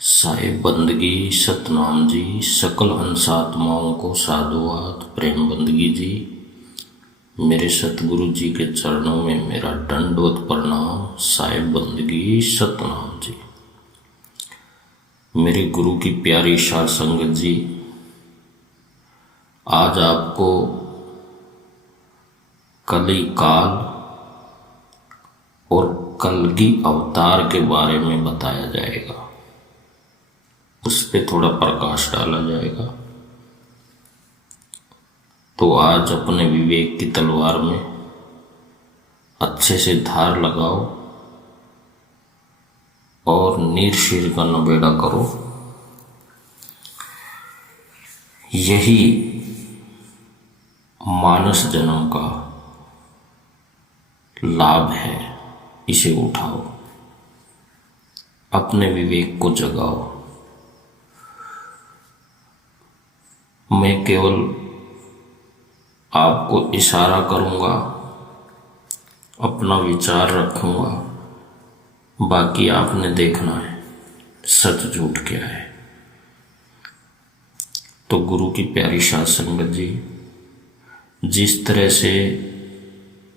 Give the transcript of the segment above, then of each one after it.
साहिब बंदगी सतनाम जी, सकल हंसात्माओं को साधुवाद प्रेम बंदगी जी। मेरे सतगुरु जी के चरणों में मेरा दंडवत प्रणाम। साहिब बंदगी सतनाम जी। मेरे गुरु की प्यारी साध संगत जी, आज आपको कली काल और कलगी अवतार के बारे में बताया जाएगा, उस पे थोड़ा प्रकाश डाला जाएगा। तो आज अपने विवेक की तलवार में अच्छे से धार लगाओ और नीर का नबेड़ा करो। यही मानस जन्म का लाभ है, इसे उठाओ, अपने विवेक को जगाओ। मैं केवल आपको इशारा करूंगा, अपना विचार रखूंगा, बाकी आपने देखना है सच झूठ क्या है। तो गुरु की प्यारी साध संगत जी, जिस तरह से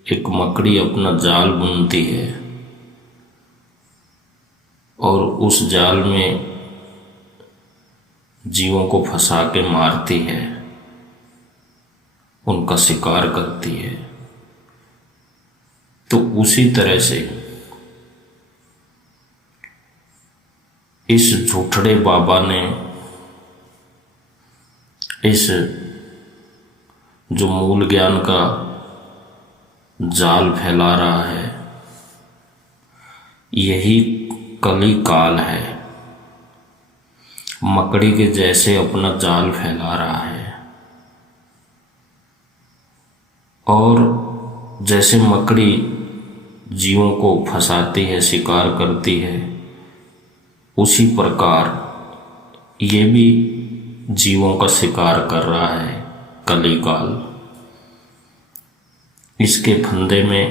एक मकड़ी अपना जाल बुनती है और उस जाल में जीवों को फंसा के मारती है, उनका शिकार करती है, तो उसी तरह से इस झूठड़े बाबा ने इस जो मूल ज्ञान का जाल फैला रहा है, यही कली काल है। मकड़ी के जैसे अपना जाल फैला रहा है और जैसे मकड़ी जीवों को फंसाती है, शिकार करती है, उसी प्रकार ये भी जीवों का शिकार कर रहा है कली काल। इसके फंदे में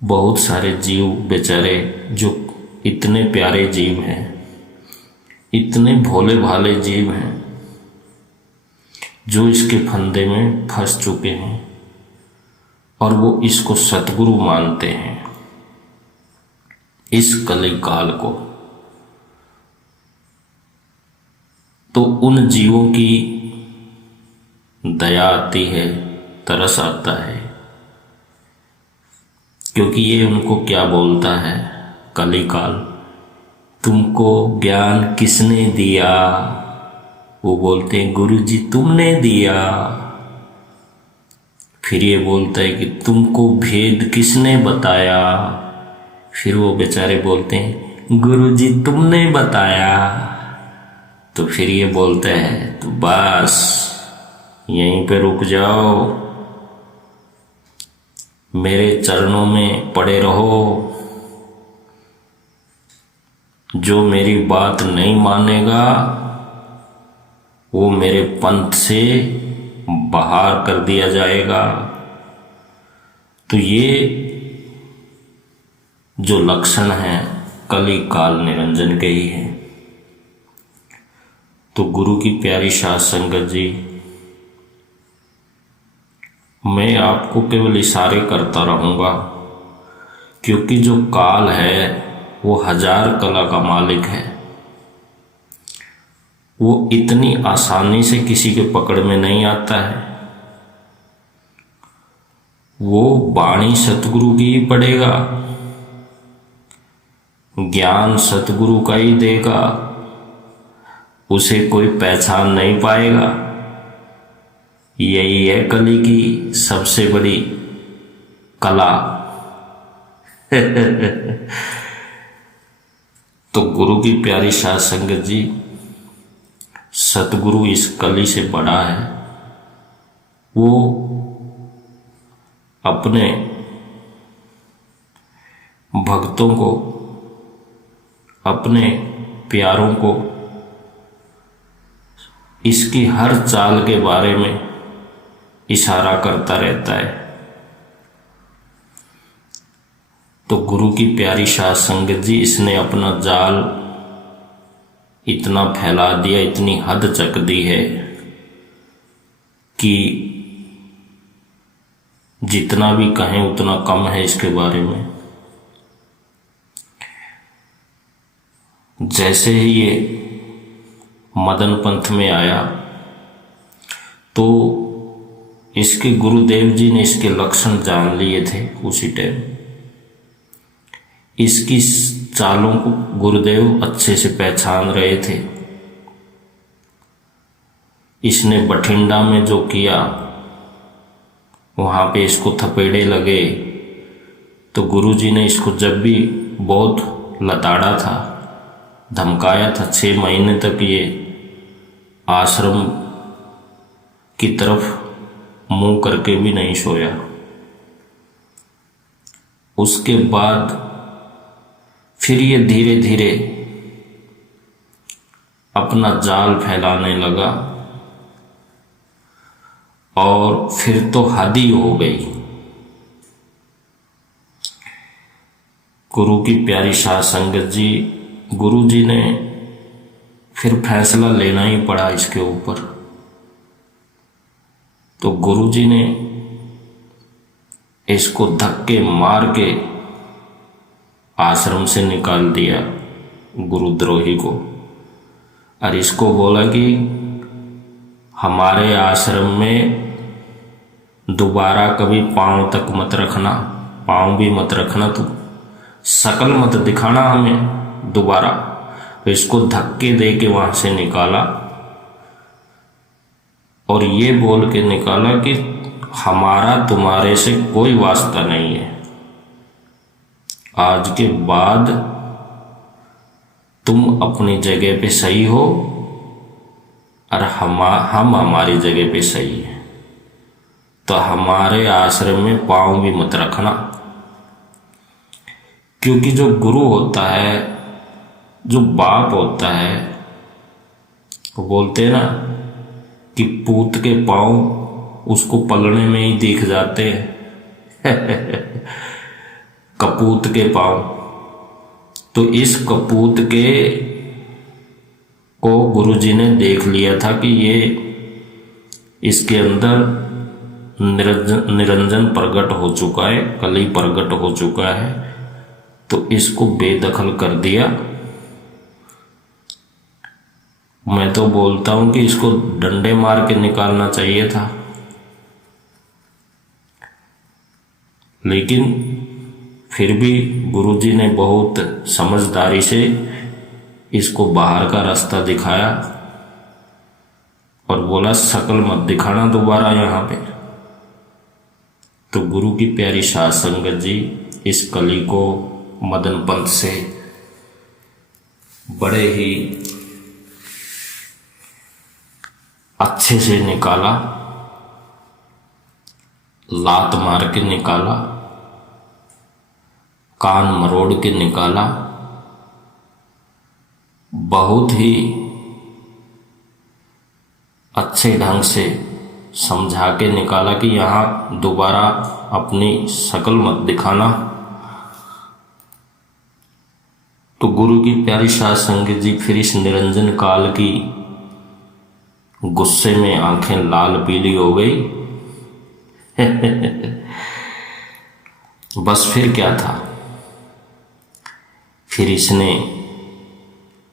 बहुत सारे जीव बेचारे, जो इतने प्यारे जीव हैं, इतने भोले भाले जीव हैं, जो इसके फंदे में फंस चुके हैं और वो इसको सतगुरु मानते हैं, इस कली काल को। तो उन जीवों की दया आती है, तरस आता है, क्योंकि ये उनको क्या बोलता है कली काल, तुमको ज्ञान किसने दिया? वो बोलते हैं गुरु जी तुमने दिया। फिर ये बोलता है कि तुमको भेद किसने बताया? फिर वो बेचारे बोलते हैं गुरु जी तुमने बताया। तो फिर ये बोलता है तो बस यहीं पे रुक जाओ, मेरे चरणों में पड़े रहो। जो मेरी बात नहीं मानेगा वो मेरे पंथ से बाहर कर दिया जाएगा। तो ये जो लक्षण है कली काल निरंजन के ही हैं। तो गुरु की प्यारी साध संगत जी, मैं आपको केवल इशारे करता रहूंगा, क्योंकि जो काल है वो 1000 कला का मालिक है। वो इतनी आसानी से किसी के पकड़ में नहीं आता है। वो वाणी सतगुरु की ही पड़ेगा, ज्ञान सतगुरु का ही देगा, उसे कोई पहचान नहीं पाएगा। यही है कली की सबसे बड़ी कला। तो गुरु की प्यारी साध संगत जी, सतगुरु इस कली से बड़ा है। वो अपने भक्तों को, अपने प्यारों को इसकी हर चाल के बारे में इशारा करता रहता है। तो गुरु की प्यारी साध संगत जी, इसने अपना जाल इतना फैला दिया, इतनी हद चक दी है कि जितना भी कहें उतना कम है इसके बारे में। जैसे ही ये मदन पंथ में आया तो इसके गुरुदेव जी ने इसके लक्षण जान लिए थे उसी टाइम। इसकी चालों को गुरुदेव अच्छे से पहचान रहे थे। इसने बठिंडा में जो किया वहां पे इसको थपेड़े लगे, तो गुरुजी ने इसको जब भी बहुत लताड़ा था, धमकाया था, 6 महीने तक ये आश्रम की तरफ मुंह करके भी नहीं सोया। उसके बाद फिर ये धीरे धीरे अपना जाल फैलाने लगा और फिर तो हद ही हो गई। गुरु की प्यारी साध संगत जी, गुरु जी ने फिर फैसला लेना ही पड़ा इसके ऊपर। तो गुरु जी ने इसको धक्के मार के आश्रम से निकाल दिया, गुरुद्रोही को, और इसको बोला कि हमारे आश्रम में दोबारा कभी पांव तक मत रखना, पांव भी मत रखना, तू शकल मत दिखाना हमें दोबारा। तो इसको धक्के दे के वहां से निकाला और ये बोल के निकाला कि हमारा तुम्हारे से कोई वास्ता नहीं है, आज के बाद तुम अपनी जगह पे सही हो और हम हमारी जगह पे सही है, तो हमारे आश्रम में पांव भी मत रखना। क्योंकि जो गुरु होता है, जो बाप होता है, वो बोलते हैं ना कि पूत के पांव उसको पलने में ही दिख जाते हैं कपूत के पांव। तो इस कपूत के को गुरुजी ने देख लिया था कि ये इसके अंदर निरंजन प्रकट हो चुका है, कली प्रकट हो चुका है, तो इसको बेदखल कर दिया। मैं तो बोलता हूं कि इसको डंडे मार के निकालना चाहिए था, लेकिन फिर भी गुरुजी ने बहुत समझदारी से इसको बाहर का रास्ता दिखाया और बोला शकल मत दिखाना दोबारा यहां पे। तो गुरु की प्यारी साध संगत जी, इस कली को मदन पंथ से बड़े ही अच्छे से निकाला, लात मार के निकाला, कान मरोड़ के निकाला, बहुत ही अच्छे ढंग से समझा के निकाला कि यहां दोबारा अपनी शकल मत दिखाना। तो गुरु की प्यारी साध संगत जी फिर इस निरंजन काल की गुस्से में आंखें लाल पीली हो गई बस फिर क्या था, फिर इसने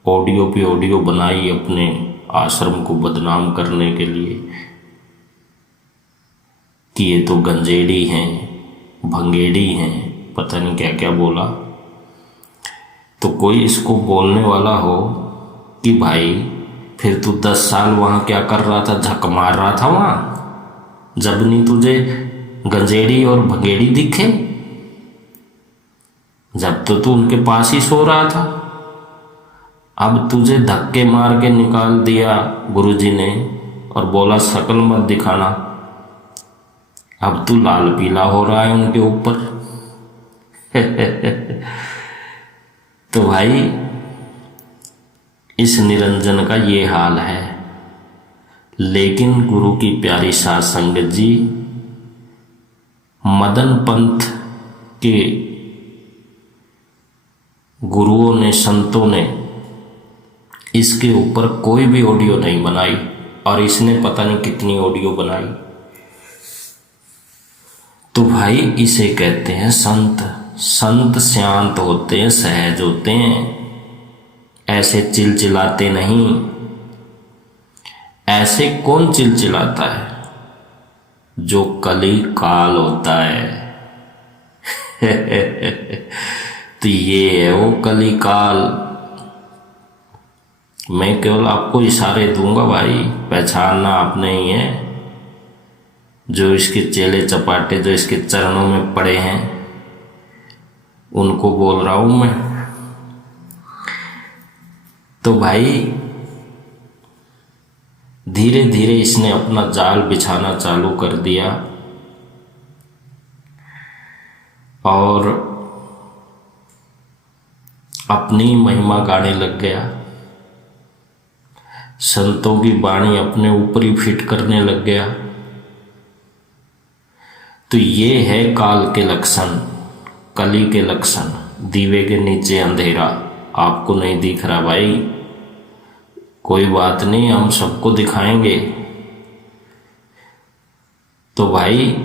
ऑडियो पे ऑडियो बनाई अपने आश्रम को बदनाम करने के लिए कि ये तो गंजेड़ी हैं, भंगेड़ी हैं, पता नहीं क्या क्या बोला। तो कोई इसको बोलने वाला हो कि भाई फिर तू 10 साल वहां क्या कर रहा था, झक मार रहा था वहां, जब नहीं तुझे गंजेड़ी और भंगेड़ी दिखे, जब तो तू उनके पास ही सो रहा था। अब तुझे धक्के मार के निकाल दिया गुरुजी ने और बोला शकल मत दिखाना, अब तू लाल पीला हो रहा है उनके ऊपर तो भाई इस निरंजन का ये हाल है। लेकिन गुरु की प्यारी साध संगत जी, मदन पंथ के गुरुओं ने, संतों ने इसके ऊपर कोई भी ऑडियो नहीं बनाई, और इसने पता नहीं कितनी ऑडियो बनाई। तो भाई इसे कहते हैं संत। संत शांत होते हैं, सहज होते हैं, ऐसे चिलचिलाते नहीं। ऐसे कौन चिलचिलाता है? जो कली काल होता है। तो ये है वो कली काल। मैं केवल आपको इशारे दूंगा भाई, पहचानना आपने ही है। जो इसके चेले चपाटे जो इसके चरणों में पड़े हैं उनको बोल रहा हूं मैं। तो भाई धीरे धीरे इसने अपना जाल बिछाना चालू कर दिया और अपनी महिमा गाने लग गया। संतों की वाणी अपने ऊपर ही फिट करने लग गया। तो ये है काल के लक्षण, कली के लक्षण। दीवे के नीचे अंधेरा। आपको नहीं दिख रहा भाई, कोई बात नहीं, हम सबको दिखाएंगे। तो भाई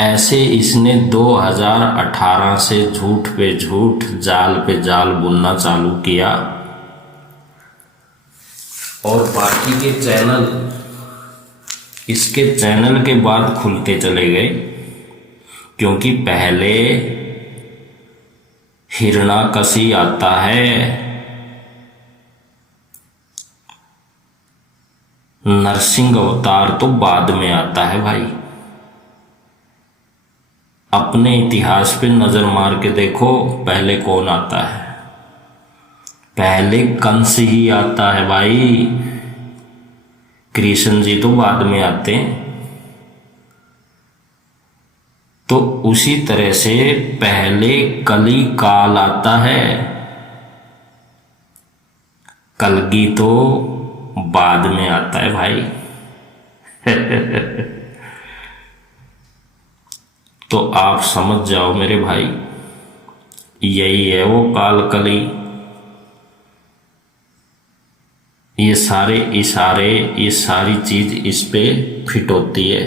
ऐसे इसने 2018 से झूठ पे झूठ, जाल पे जाल बुनना चालू किया। और बाकी के चैनल, इसके चैनल के बाद खुलते चले गए, क्योंकि पहले हिरणाकशी आता है, नरसिंह अवतार तो बाद में आता है भाई। अपने इतिहास पे नजर मार के देखो, पहले कौन आता है? पहले कंस ही आता है भाई। कृष्ण जी तो बाद में आते हैं। तो उसी तरह से पहले कली काल आता है, कलगी तो बाद में आता है भाई। तो आप समझ जाओ मेरे भाई, यही है वो काल कली। ये सारे इशारे, ये सारी चीज इस पे फिट होती है।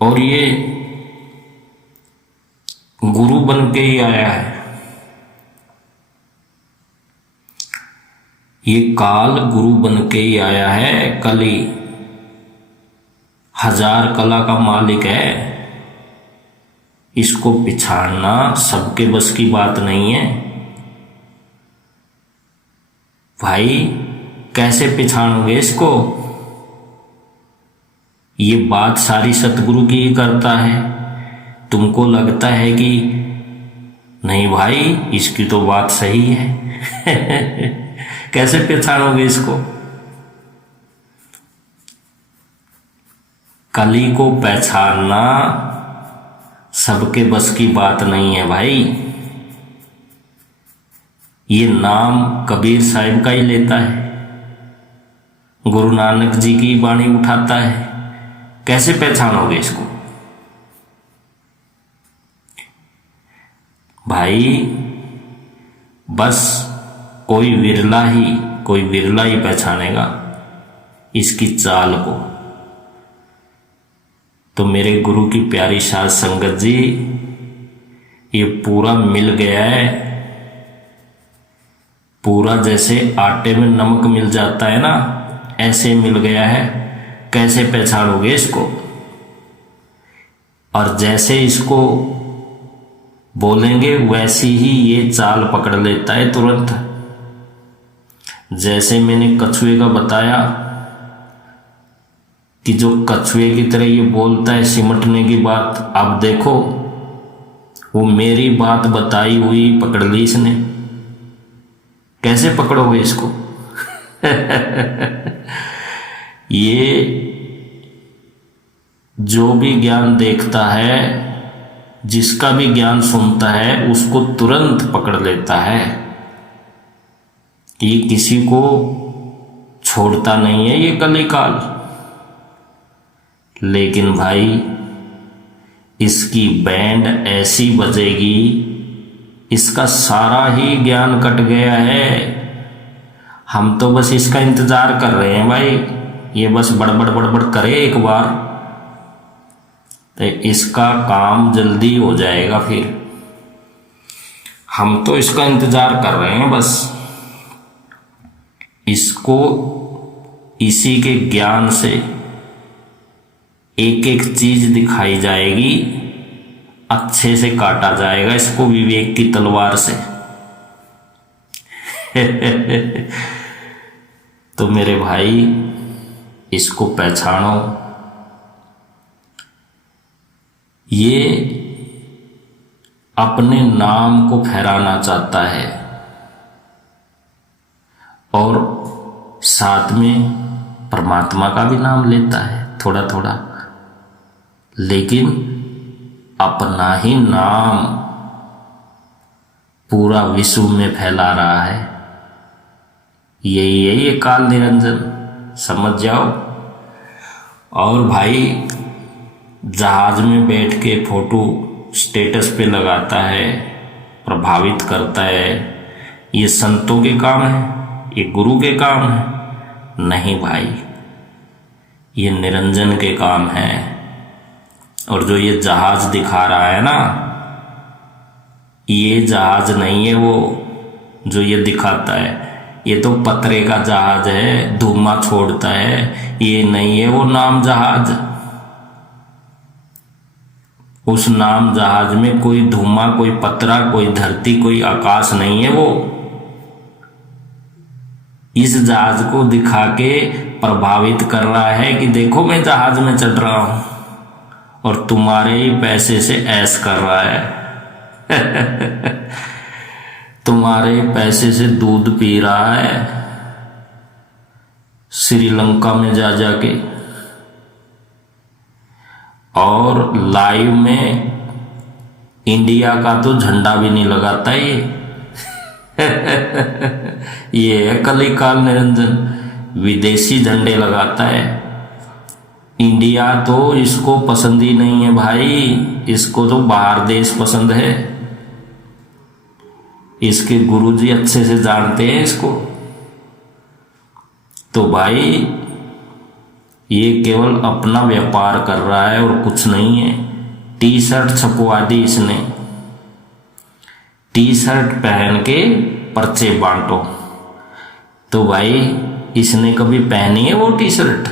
और ये गुरु बन के ही आया है। ये काल गुरु बन के ही आया है। कली 1000 कला का मालिक है। इसको पिछाड़ना सबके बस की बात नहीं है भाई। कैसे पिछाड़ोगे इसको? ये बात सारी सतगुरु की ही करता है। तुमको लगता है कि नहीं भाई इसकी तो बात सही है। कैसे पहचानोगे इसको? कली को पहचानना सबके बस की बात नहीं है भाई। ये नाम कबीर साहिब का ही लेता है, गुरु नानक जी की वाणी उठाता है। कैसे पहचानोगे इसको भाई? बस कोई विरला ही पहचानेगा इसकी चाल को। तो मेरे गुरु की प्यारी साध संगत जी, ये पूरा मिल गया है। पूरा जैसे आटे में नमक मिल जाता है ना, ऐसे मिल गया है। कैसे पहचानोगे इसको? और जैसे इसको बोलेंगे वैसी ही ये चाल पकड़ लेता है तुरंत। जैसे मैंने कछुए का बताया कि जो कछुए की तरह ये बोलता है सिमटने की बात, अब देखो वो मेरी बात बताई हुई पकड़ ली इसने। कैसे पकड़ोगे इसको? ये जो भी ज्ञान देखता है, जिसका भी ज्ञान सुनता है, उसको तुरंत पकड़ लेता है। ये किसी को छोड़ता नहीं है ये कलिकाल। लेकिन भाई इसकी बैंड ऐसी बजेगी इसका सारा ही ज्ञान कट गया है। हम तो बस इसका इंतजार कर रहे हैं भाई, ये बस बड़बड़ बड़बड़ करे एक बार तो इसका काम जल्दी हो जाएगा। फिर हम तो इसका इंतजार कर रहे हैं, बस इसको इसी के ज्ञान से एक एक चीज दिखाई जाएगी, अच्छे से काटा जाएगा इसको विवेक की तलवार से। तो मेरे भाई इसको पहचानो, ये अपने नाम को फहराना चाहता है और साथ में परमात्मा का भी नाम लेता है थोड़ा थोड़ा, लेकिन अपना ही नाम पूरा विश्व में फैला रहा है। यही है ये काल निरंजन, समझ जाओ। और भाई जहाज में बैठ के फोटो स्टेटस पे लगाता है, प्रभावित करता है, ये संतों के काम है, ये गुरु के काम है? नहीं भाई, ये निरंजन के काम है। और जो ये जहाज दिखा रहा है ना, ये जहाज नहीं है वो जो ये दिखाता है, ये तो पतरे का जहाज है, धुआं छोड़ता है, ये नहीं है वो नाम जहाज। उस नाम जहाज में कोई धुआं, कोई पतरा, कोई धरती, कोई आकाश नहीं है वो। इस जहाज को दिखा के प्रभावित कर रहा है कि देखो मैं जहाज में चढ़ रहा हूं, और तुम्हारे ही पैसे से ऐश कर रहा है। तुम्हारे पैसे से दूध पी रहा है श्रीलंका में जा जाके, और लाइव में इंडिया का तो झंडा भी नहीं लगाता ये। ये है कलिकाल निरंजन, विदेशी झंडे लगाता है। इंडिया तो इसको पसंद ही नहीं है भाई, इसको तो बाहर देश पसंद है। इसके गुरुजी अच्छे से जानते हैं इसको। तो भाई ये केवल अपना व्यापार कर रहा है और कुछ नहीं है। टी शर्ट छपवा दी इसने, टी शर्ट पहन के पर्चे बांटो। तो भाई इसने कभी पहनी है वो टी शर्ट?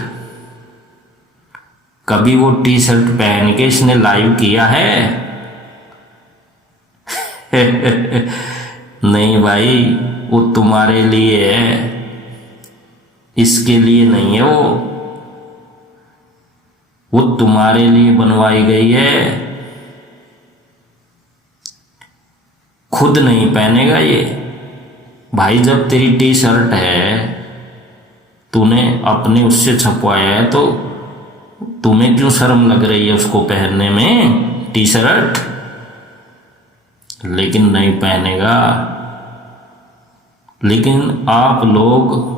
कभी वो टी शर्ट पहन के इसने लाइव किया है? नहीं भाई, वो तुम्हारे लिए है, इसके लिए नहीं है वो तुम्हारे लिए बनवाई गई है। खुद नहीं पहनेगा ये भाई। जब तेरी टी शर्ट है, तूने अपने उससे छपवाया है, तो तुम्हें क्यों शर्म लग रही है उसको पहनने में, टी शर्ट? लेकिन नहीं पहनेगा। लेकिन आप लोग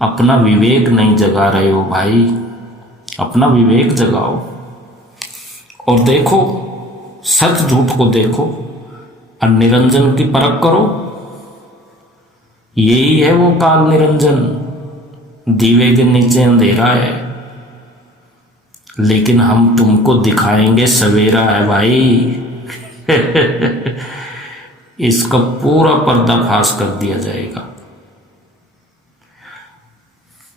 अपना विवेक नहीं जगा रहे हो भाई, अपना विवेक जगाओ और देखो, सच झूठ को देखो और निरंजन की परख करो। यही है वो काल निरंजन। दीवे के नीचे अंधेरा है, लेकिन हम तुमको दिखाएंगे सवेरा है भाई। इसका पूरा पर्दाफाश कर दिया जाएगा।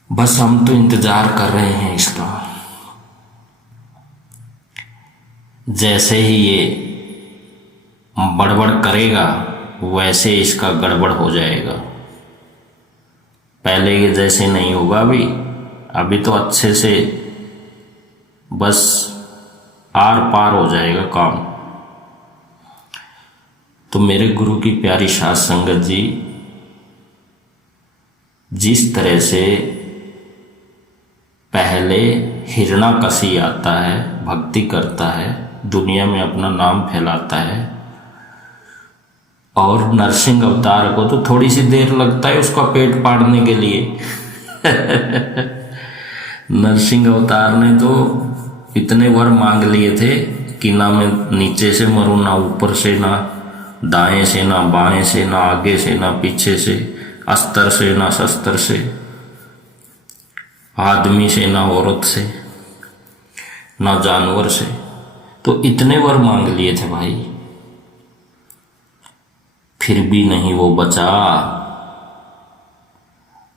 बस हम तो इंतजार कर रहे हैं इसका। जैसे ही ये बड़बड़ करेगा, वैसे इसका गड़बड़ हो जाएगा। पहले के जैसे नहीं होगा। अभी तो अच्छे से बस आर पार हो जाएगा काम। तो मेरे गुरु की प्यारी साध संगत जी, जिस तरह से पहले हिरणाकशी आता है, भक्ति करता है, दुनिया में अपना नाम फैलाता है, और नरसिंह अवतार को तो थोड़ी सी देर लगता है उसका पेट फाड़ने के लिए। नरसिंह अवतार ने तो इतने वर मांग लिए थे कि ना मैं नीचे से मरूं, ना ऊपर से, ना दाएं से ना बाएं से, ना आगे से ना पीछे से, अस्त्र से ना शस्त्र से, आदमी से ना औरत से, ना जानवर से। तो इतने वर मांग लिए थे भाई, फिर भी नहीं वो बचा।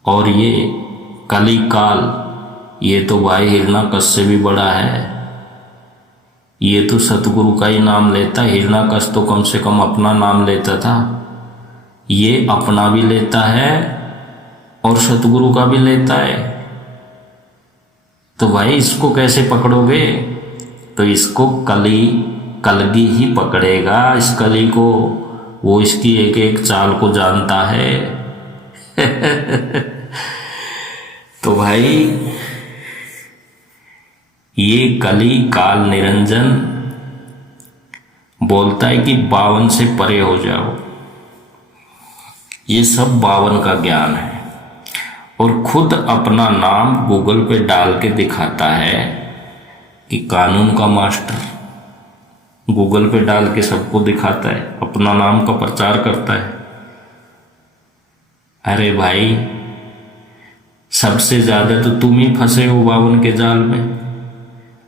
और ये कली काल, ये तो भाई हिरण्याकश से भी बड़ा है। ये तो सतगुरु का ही नाम लेता। हिरण्याकश तो कम से कम अपना नाम लेता था, ये अपना भी लेता है और सतगुरु का भी लेता है। तो भाई इसको कैसे पकड़ोगे? तो इसको कलगी ही पकड़ेगा। इस कली को, वो इसकी एक एक चाल को जानता है। तो भाई ये कली काल निरंजन बोलता है कि 52 से परे हो जाओ। ये सब 52 का ज्ञान है। और खुद अपना नाम गूगल पे डाल के दिखाता है कि कानून का मास्टर। गूगल पे डाल के सबको दिखाता है, अपना नाम का प्रचार करता है। अरे भाई, सबसे ज्यादा तो तुम ही फंसे हो 52 के जाल में।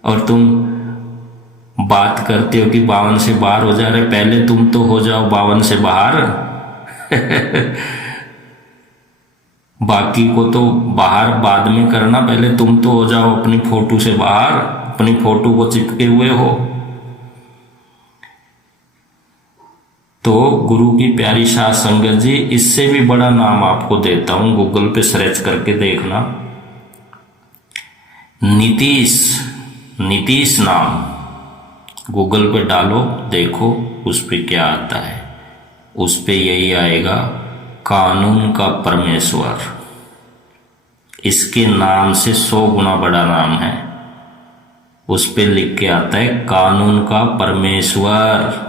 और तुम बात करते हो कि 52 से बाहर हो जा रहे। पहले तुम तो हो जाओ 52 से बाहर। बाकी को तो बाहर बाद में करना, पहले तुम तो हो जाओ अपनी फोटो से बाहर। अपनी फोटो को चिपके हुए हो। तो गुरु की प्यारी साध संगत जी, इससे भी बड़ा नाम आपको देता हूं, गूगल पे सर्च करके देखना। नीतीश नाम गूगल पे डालो, देखो उस पे क्या आता है। उस पे यही आएगा, कानून का परमेश्वर। इसके नाम से 100 गुना बड़ा नाम है। उस पे लिख के आता है कानून का परमेश्वर।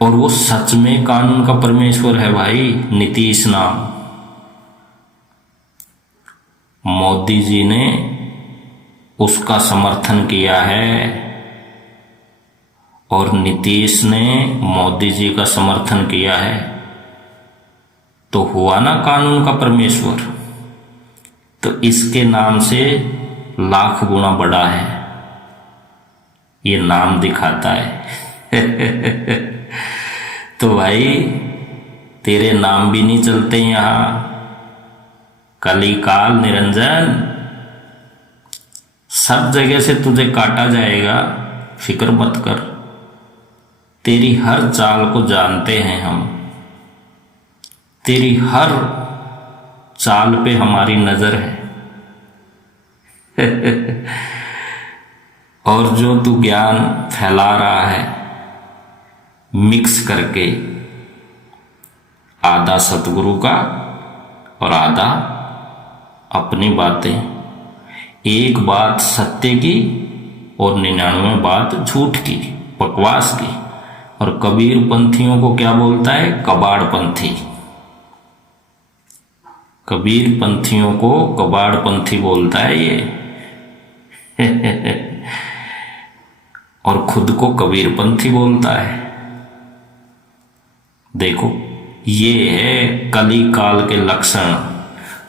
और वो सच में कानून का परमेश्वर है भाई, नीतीश नाम। मोदी जी ने उसका समर्थन किया है और नीतीश ने मोदी जी का समर्थन किया है। तो हुआ ना कानून का परमेश्वर। तो इसके नाम से लाख गुना बड़ा है, ये नाम दिखाता है। तो भाई तेरे नाम भी नहीं चलते यहां। कली काल निरंजन, सब जगह से तुझे काटा जाएगा, फिक्र मत कर। तेरी हर चाल को जानते हैं हम। तेरी हर चाल पे हमारी नजर है। और जो तू ज्ञान फैला रहा है मिक्स करके, आधा सतगुरु का और आधा अपनी बातें, एक बात सत्य की और 99 बात झूठ की, बकवास की। और कबीर पंथियों को क्या बोलता है? कबाड़ पंथी। कबीर पंथियों को कबाड़ पंथी बोलता है ये। और खुद को कबीर पंथी बोलता है। देखो, ये है कली काल के लक्षण।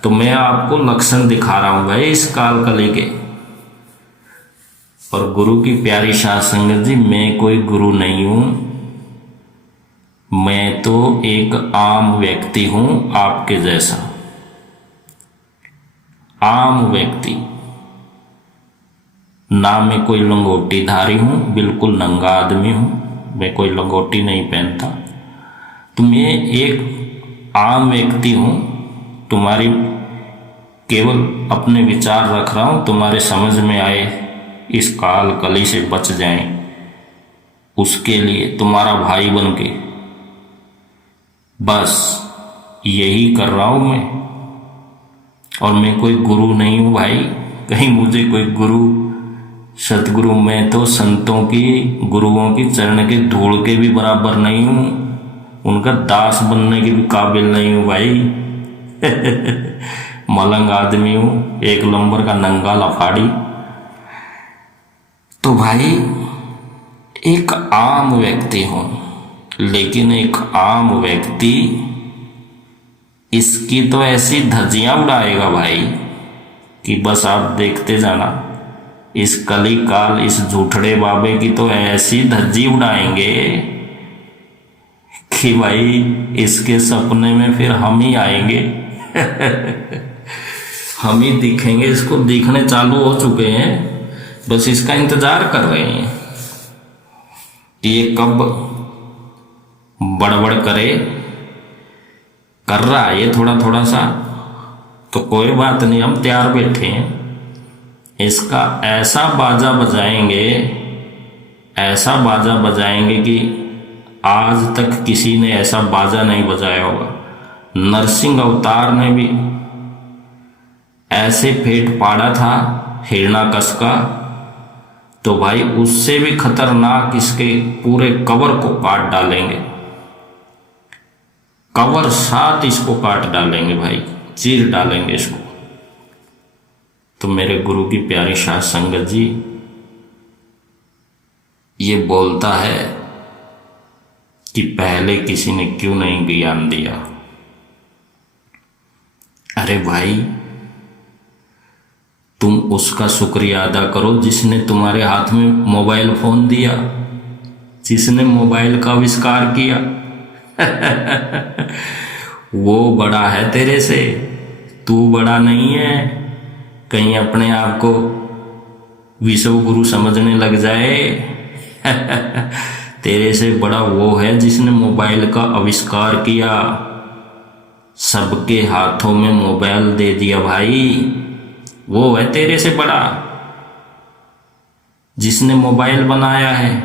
तो मैं आपको लक्षण दिखा रहा हूं भाई इस काल कली के। और गुरु की प्यारी साध संगत जी, मैं कोई गुरु नहीं हूं। मैं तो एक आम व्यक्ति हूं, आपके जैसा आम व्यक्ति। ना मैं कोई लंगोटी धारी हूं, बिल्कुल नंगा आदमी हूं। मैं कोई लंगोटी नहीं पहनता। तो मैं एक आम व्यक्ति हूं। तुम्हारी केवल अपने विचार रख रहा हूं, तुम्हारे समझ में आए, इस काल कली से बच जाएं, उसके लिए तुम्हारा भाई बन के बस यही कर रहा हूं मैं। और मैं कोई गुरु नहीं हूं भाई, कहीं मुझे कोई गुरु सतगुरु, मैं तो संतों की, गुरुओं की चरण के धूल के भी बराबर नहीं हूं। उनका दास बनने के भी काबिल नहीं हूं भाई। मलंग आदमी हूं, एक नंबर का नंगा लफाड़ी। तो भाई एक आम व्यक्ति हूं, लेकिन एक आम व्यक्ति इसकी तो ऐसी धज्जियां उड़ाएगा भाई कि बस आप देखते जाना। इस कली काल इस झूठड़े बाबे की तो ऐसी धज्जी उड़ाएंगे कि भाई इसके सपने में फिर हम ही आएंगे। हम ही दिखेंगे। इसको दिखने चालू हो चुके हैं, बस इसका इंतजार कर रहे हैं कि ये कब बड़बड़ करे। कर रहा है ये थोड़ा थोड़ा सा, तो कोई बात नहीं, हम तैयार बैठे हैं। इसका ऐसा बाजा बजाएंगे, ऐसा बाजा बजाएंगे कि आज तक किसी ने ऐसा बाजा नहीं बजाया होगा। नरसिंह अवतार ने भी ऐसे फेंट पाड़ा था हिरणाकश का, तो भाई उससे भी खतरनाक इसके पूरे कवर को काट डालेंगे। कवर साथ इसको काट डालेंगे भाई, चीर डालेंगे इसको। तो मेरे गुरु की प्यारी साध संगत जी, ये बोलता है कि पहले किसी ने क्यों नहीं ज्ञान दिया। अरे भाई, तुम उसका शुक्रिया अदा करो जिसने तुम्हारे हाथ में मोबाइल फोन दिया, जिसने मोबाइल का आविष्कार किया। वो बड़ा है तेरे से, तू बड़ा नहीं है। कहीं अपने आप को विश्व गुरु समझने लग जाए। तेरे से बड़ा वो है जिसने मोबाइल का आविष्कार किया, सबके हाथों में मोबाइल दे दिया भाई। वो है तेरे से बड़ा, जिसने मोबाइल बनाया है।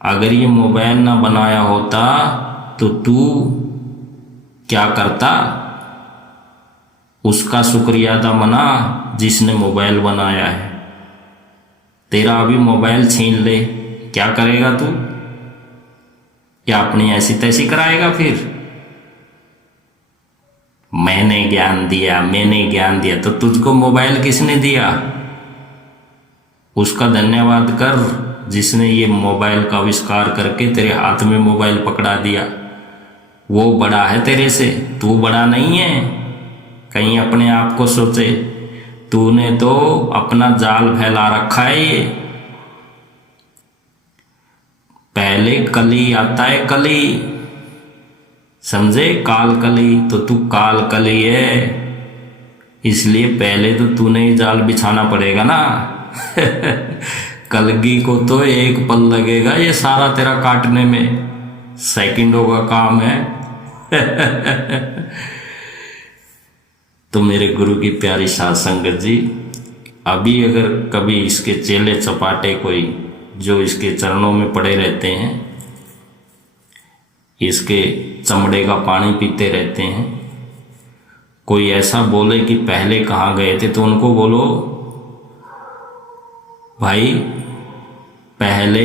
अगर ये मोबाइल ना बनाया होता तो तू क्या करता? उसका शुक्रिया अदा मना जिसने मोबाइल बनाया है। तेरा अभी मोबाइल छीन ले, क्या करेगा तू? क्या अपनी ऐसी तैसी कराएगा फिर? मैंने ज्ञान दिया, मैंने ज्ञान दिया, तो तुझको मोबाइल किसने दिया? उसका धन्यवाद कर जिसने ये मोबाइल का आविष्कार करके तेरे हाथ में मोबाइल पकड़ा दिया। वो बड़ा है तेरे से, तू बड़ा नहीं है। कहीं अपने आप को सोचे, तूने तो अपना जाल फैला रखा है। ये पहले कली आता है, कली समझे, काल कली। तो तू काल कली है, इसलिए पहले तो तूने ही जाल बिछाना पड़ेगा ना। कलगी को तो एक पल लगेगा ये सारा तेरा काटने में, सेकंडों का काम है। तो मेरे गुरु की प्यारी साध संगत जी, अभी अगर कभी इसके चेले चपाटे कोई जो इसके चरणों में पड़े रहते हैं, इसके चमड़े का पानी पीते रहते हैं, कोई ऐसा बोले कि पहले कहाँ गए थे, तो उनको बोलो भाई पहले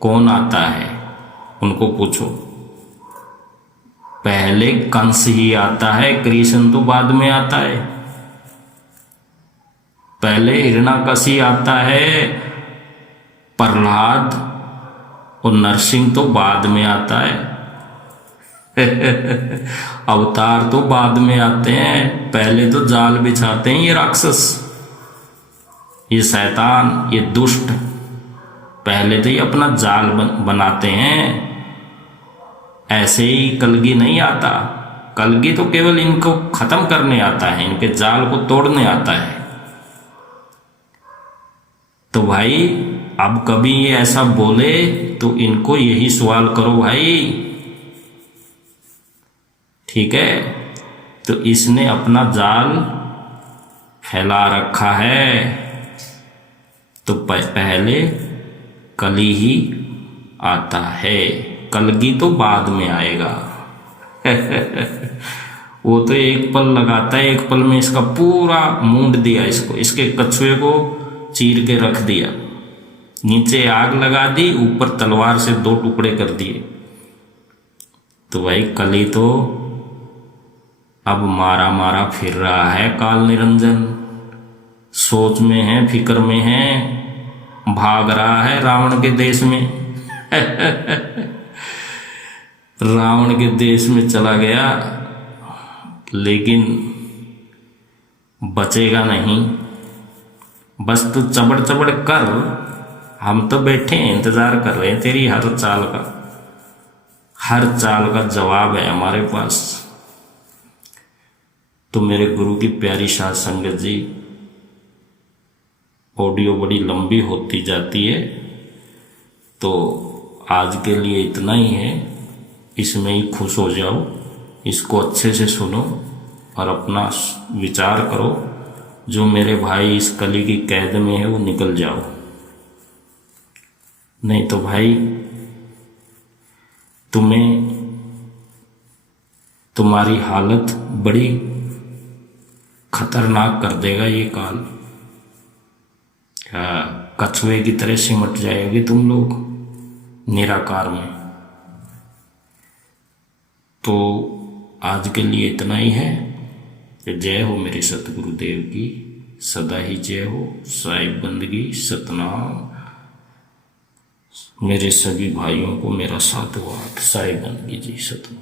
कौन आता है, उनको पूछो। पहले कंस ही आता है, कृष्ण तो बाद में आता है। पहले हिरणाकशी आता है, प्रहलाद और नरसिंह तो बाद में आता है। अवतार तो बाद में आते हैं, पहले तो जाल बिछाते हैं ये राक्षस, ये शैतान, ये दुष्ट। पहले तो ये अपना जाल बनाते हैं। ऐसे ही कलगी नहीं आता। कलगी तो केवल इनको खत्म करने आता है, इनके जाल को तोड़ने आता है। तो भाई अब कभी ये ऐसा बोले तो इनको यही सवाल करो भाई, ठीक है? तो इसने अपना जाल फैला रखा है, तो पहले कली ही आता है, कलगी तो बाद में आएगा। वो तो एक पल लगाता है, एक पल में इसका पूरा मूंड दिया, इसको, इसके कछुए को चीर के रख दिया, नीचे आग लगा दी, ऊपर तलवार से 2 टुकड़े कर दिए। तो भाई कली तो अब मारा मारा फिर रहा है, काल निरंजन सोच में है, फिक्र में है, भाग रहा है रावण के देश में। रावण के देश में चला गया, लेकिन बचेगा नहीं। बस तू चबड़ चबड़ कर, हम तो बैठे हैं, इंतजार कर रहे हैं तेरी हर चाल का। हर चाल का जवाब है हमारे पास। तो मेरे गुरु की प्यारी साध संगत जी, ऑडियो बड़ी लंबी होती जाती है, तो आज के लिए इतना ही है। इसमें ही खुश हो जाओ, इसको अच्छे से सुनो और अपना विचार करो। जो मेरे भाई इस कली की कैद में है वो निकल जाओ, नहीं तो भाई तुम्हें तुम्हारी हालत बड़ी खतरनाक कर देगा ये काल। कछुए की तरह सिमट जाएगी तुम लोग निराकार में। तो आज के लिए इतना ही है। जय हो मेरे सतगुरुदेव की, सदा ही जय हो। साहिब बंदगी, सतनाम। मेरे सभी भाइयों को मेरा साधुवाद। साहिब बंदगी जी, सतनाम।